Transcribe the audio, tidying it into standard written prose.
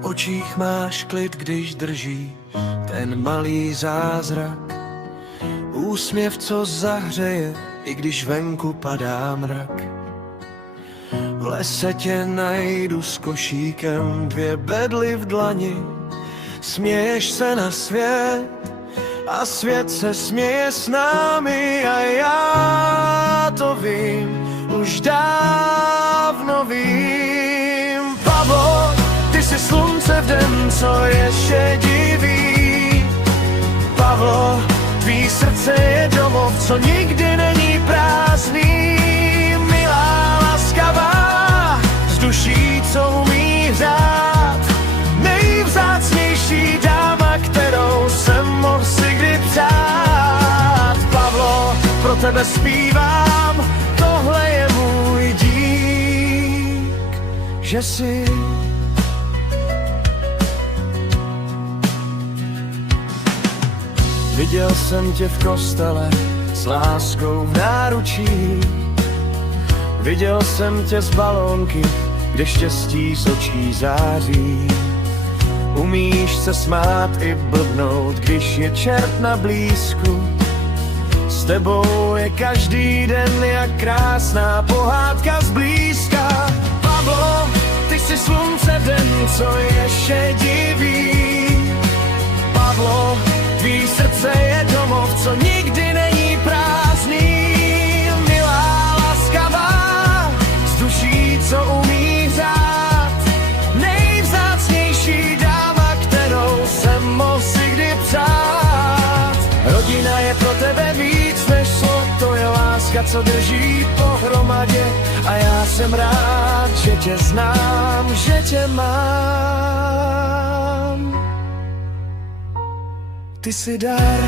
V očích máš klid, když držíš ten malý zázrak. Úsměv, co zahřeje, i když venku padá mrak. V lese tě najdu s košíkem, 2 bedly v dlani. Směješ se na svět a svět se směje s námi. A já to vím, už dávno vím. Pavlo, ty jsi slunce v den, co je šedivý. Pavlo, tvý srdce je domov, co nikdy není prázdný. Milá, laskavá, z duší, co umí hřát. Nejvzácnější dáma, kterou jsem mohl si kdy přát. Pavlo, pro tebe zpívám, tohle je můj dík, že jsi. Viděl jsem tě v kostele s láskou v náručí. Viděl jsem tě z balónky, kde štěstí z očí září. Umíš se smát i blbnout, když je čert na blízku. S tebou je každý den jak krásná pohádka zblízka. Pavlo, ty jsi slunce den, co je šedivý. Pavlo, tvý srdce je domov, co nikdy není prázdný. Milá, laskavá, z duší, co umí hřát. Nejvzácnější dáma, kterou jsem mohl si kdy přát. Rodina je pro tebe víc než slov, to je láska, co drží pohromadě. A já jsem rád, že tě znám, že tě mám. Ty jsi dar.